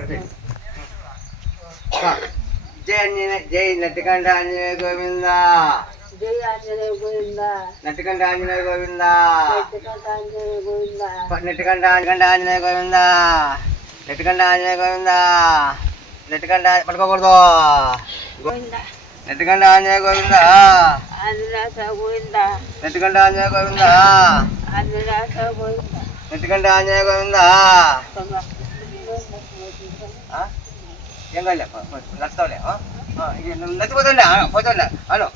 జై ఆంజనేయ జై నటికంఠ ఆంజనేయ గోవింద. జై ఆంజనేయ గోవింద. నటికంఠ ఆంజనేయ గోవింద. వెంకట ఆంజనేయ గోవింద. నెట్టికంట ఆంజనేయ గోవింద. నెట్టికంట ఆంజనేయ గోవింద. నెట్టికంట పట్టుకోకూడదు. గోవింద. ఆంజనేయ గోవింద. ఆంజనేయ గోవింద. నెట్టికంట ఆంజనేయ గోవింద. ఆంజనేయ గోవింద. నెట్టికంట ఆంజనేయ గోవింద? ఏం కాదులే నచ్చుతావులే నచ్చిపోతుండే పోతుండే అను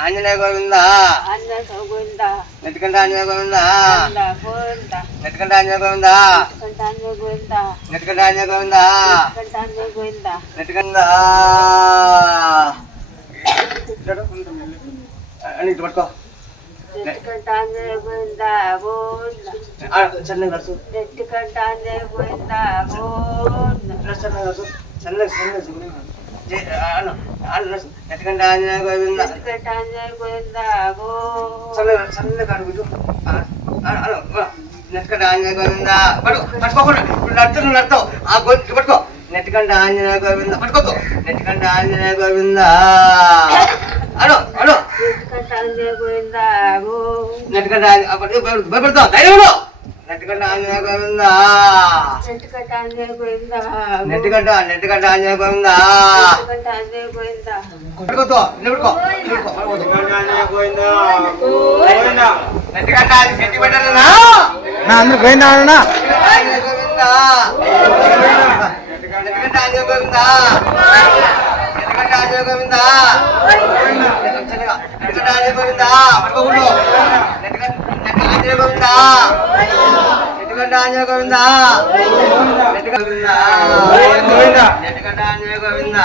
ఆంజనేయ గోవిందా నెట్టుకంట ఆంజనేయ గోవిందా నెట్టుకంట ఆంజనేయ గోవిందా నెట్టుకంట ఆంజనేయ గోవిందా నెట్టుకందా ఇటు పట్టుకో చెన్నై నడుచు నెట్టుకంట ఆంజనేయ గోవిందా నడుచు సందర్శ సందర్శ ఎందుకంటే ఆంజనేయ గోవింద. ఎందుకంటే ఆంజనేయ గోవింద గో చల్లగా చల్లగా అడుగుతూ నెట్టుకంటే ఆంజనేయ గోవింద. పడు పట్టుకోకుండా. ఇప్పుడు నడతావు ఆ గోవిందకి పట్టుకో. నెట్టుకంటే ఆంజనేయ గోవింద. పట్టుకోకు. నెట్టుకంటే ఆంజనేయ గోవింద. అడు అడు నెట్టుకంటే ఆంజనేయ గోవింద గో నెట్టుకంటే భయపడతావు? ధైర్యం నెట్టికంట ఆంజనేయ గోవింద వెంకట ఆంజనేయ గోవింద నెట్టికంట నెట్టికంట ఆంజనేయ గోవింద వెంకట ఆంజనేయ గోవింద పట్టుకోతో నిలబడుకో నిలబడుకో పట్టుకోతో. నెట్టికంట అది చెట్టు పెట్టాలన్నా నా అందరు పోయిందా అన్న ఆంజనేయ గోవింద నెట్టికంట ఆంజనేయ గోవింద నెట్టికంట ఆంజనేయ గోవింద నెట్టికంట ఆంజనేయ గోవింద పట్టుకోకూడదు నెట్టికంట 아, 안 늙은다. ఆంజనేయ గోవింద నెట్టికంట గోవింద నెట్టికంట ఆంజనేయ గోవింద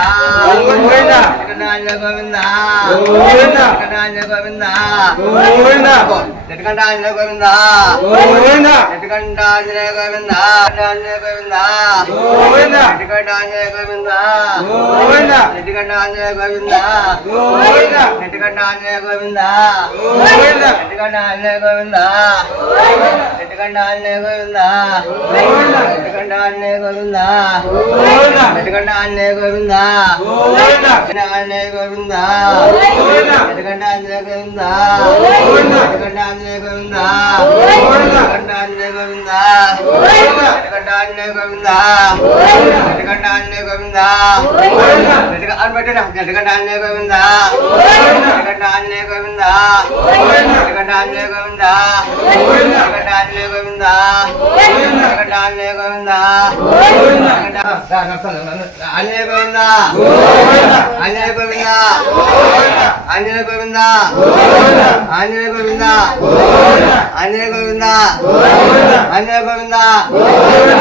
నెట్టికంట ఆంజనేయ గోవింద గోవింద గోవింద నెట్టికంట ఆంజనేయ గోవింద ఆంజనేయ గోవింద నెట్టికంట ఆంజనేయ గోవింద నెట్టికంట ఆంజనేయ గోవింద నెట్టికంట ఆంజనేయ గోవింద గోవిందా పెట్టుకుండా అన్నే గోవిందా పెట్టుకుండా అన్నే గోవిందా అన్నే గోవిందా పెట్టుకుండా అన్నే గోవిందా పెట్టుకుండా అన్నే గోవిందా పెట్టుకుండా వెనకంట ఆంజనేయ గోవింద వెనకంట ఆంజనేయ ఆంజనేయ గోవింద ఆంజనేయ గోవింద ఆంజనేయ గోవింద ఆంజనేయ గోవింద ఆంజనేయ గోవింద ఆంజనేయ గోవింద ఆంజనేయ గోవింద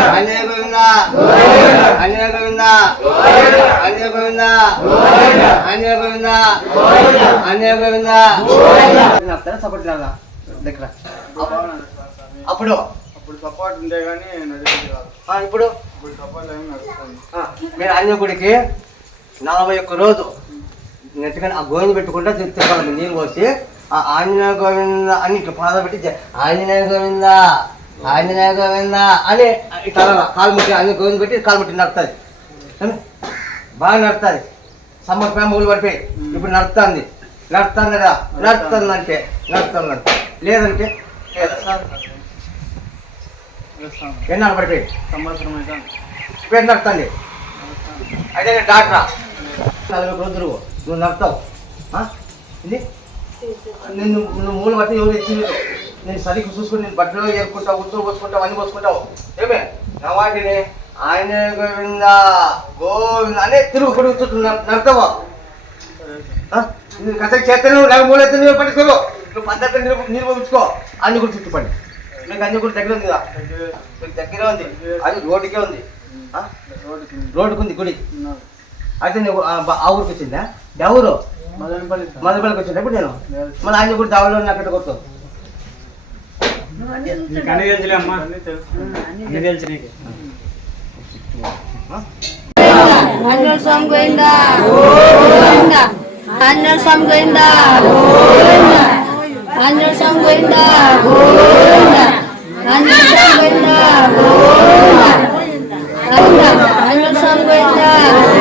ఆంజనేయ గోవింద ఆంజనేయ గోవింద ఆంజనేయ గోవింద ఆంజనేయ గోవింద ఆంజనేయ గోవింద సపోర్ట్ రాదా దగ్గర అప్పుడు అప్పుడు సపోర్ట్ ఉంటే కానీ నడిచేది కాదు. ఆ, ఇప్పుడు? ఇప్పుడు సపోర్ట్ ఏమి నడుస్తుంది? ఆ, మీరు ఆంజనేయ గుడికి నలభై ఒక్క రోజు నెట్టుకొని ఆ గోవింద పెట్టుకుంటా తి- తిరగాలి నీళ్ళు పోసి ఆ ఆంజనేయ గోవింద అని ఇట్లా పాద పెట్టి జ- ఆంజనేయ గోవింద ఆంజనేయ గోవింద అని ఇట్లా అనాల. కాలు ముట్టి ఆంజనేయ గోవింద పెట్టి కాలు ముట్టి నడుతుంది బాగా నడుతుంది సమ్మర్ ప్రేమలు పడిపోయి ఇప్పుడు నడుస్తుంది నడుస్తుంది కదా? నడుతుందంటే నడుతుందంటే లేదంటే లేదు. చేస్తాను ఎన్నాళ్ళు పడిపోయి సంవత్సరం అయితే. ఇప్పుడు అయితే నేను డాక్టరా? నలభై రోజులు నువ్వు నడతావు ఆ? ఇది నిన్ను నువ్వు మూల బట్టి ఎవరు ఇచ్చింది నేను సరిగ్గా చూసుకుని నేను బట్టలు ఏరుకుంటావు ఉత్తరు పోసుకుంటావు అన్ని పోసుకుంటావు. ఏమే? నా వాటిని ఆయన గోవింద? గోవింద? అనే తిరుగు పొడుగు నడతావా కసకి చేతను నాకు మూల ఎత్తున నువ్వు పట్టుకోరు నువ్వు పద్ధతి నీరు నీరు పంపించుకో అన్ని కూడా చుట్టుపండి. అన్ని కూడా దగ్గర ఉంది కదా? మీకు దగ్గర ఉంది. అది రోడ్డుకే ఉంది. ఆ? రోడ్డుకి ఉంది గుడి. అయితే నువ్వు ఆ ఊరికి వచ్చిందా? ఎవరు. మదనపల్లికి వచ్చిందా? ఇప్పుడు నేను. మళ్ళీ ఆయన కూడా దావలో అక్కడ కొట్టు. తెలుసు. అన్ని తెలుసు. నీకు. ఆంజనేయ స్వామి గోవింద. 안녕성 구한다. 모른다 안녕성 구한다 모른다. 안녕성 구한다.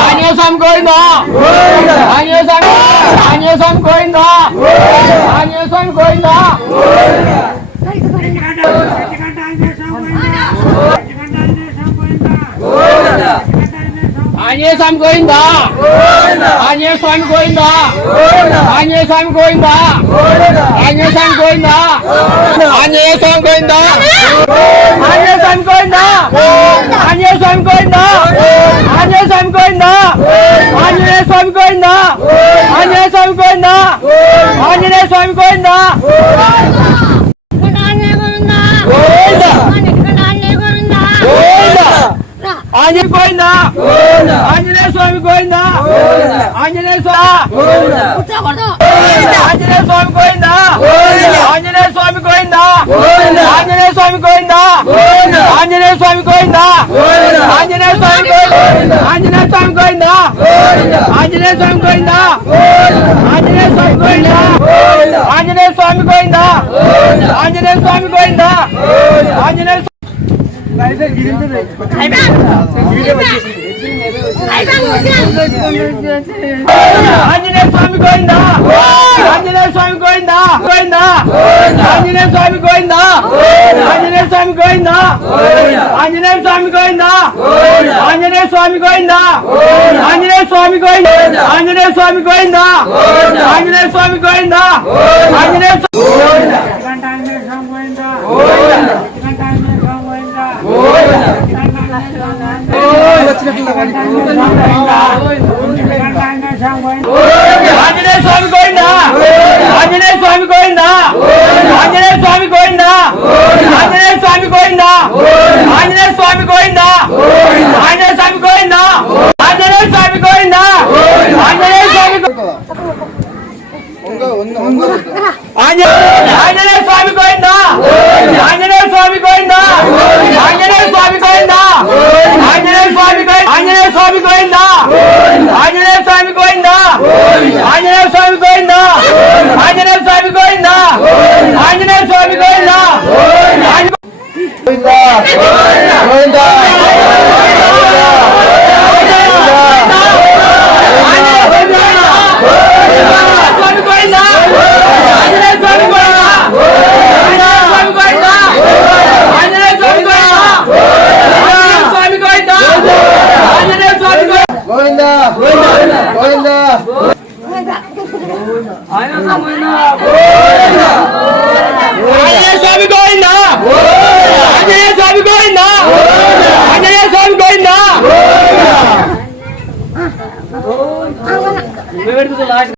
ఆంజనేయ స్వామి గోవిందా ఆంజనేయ స్వామి ఆంజనేయ స్వామి గోవిందా ఆంజనేయ స్వామి గోవిందా ఆంజనేయ స్వామి గోవిందా? ఆంజనేయ స్వామి గోవిందా? ఆంజనేయ స్వామి గోవిందా? ఆంజనేయ స్వామి గోవిందా? ఆంజనేయ స్వామి గోవిందా? ఆంజనేయ స్వామి గోవిందా? ఆంజనేయ స్వామి గోవిందా. ఆంజనేయ స్వామి గోవిందా ఆంజనేయ స్వామి గోవిందా ఆంజనేయ స్వామి గోవిందా ఆంజనేయ స్వామి గోవిందా నెట్టుకొని ఆంజనేయ గోవిందా గోవిందా ఆ, నెట్టుకొని ఆంజనేయ గోవిందా గోవిందా రా! ఆంజనేయ గోవిందా ఆంజనేయ స్వామి గోవిందా ఆంజనేయ స్వామి ఆంజనేయ స్వామి గోవిందా ఆంజనేయ స్వామి గోవిందా ఆంజనేయ స్వామి గోవిందా ఆంజనేయ స్వామి గోవిందా ఆంజనేయ స్వామి గోవిందా ఆంజనేయ స్వామి గోవిందా ఆంజనేయ స్వామి గోవిందా ఆంజనేయ స్వామి గోవిందా ఆంజనేయ స్వామి గోవిందా ఆంజనేయ స్వామి గోవిందా ఆంజనేయ ఆంజనేయ స్వామి గోయిందా ఆంజనేయ స్వామి గోయిందా గోయిందా ఆంజనేయ స్వామి గోయిందా ఆంజనేయ స్వామి గోయిందా ఆంజనేయ స్వామి గోయిందా ఆంజనేయ స్వామి గోయిందా ఆంజనేయ స్వామి గోయిందా ఆంజనేయ స్వామి గోయిందా ఆంజనేయ స్వామి గోయిందా ఆంజనేయ Glória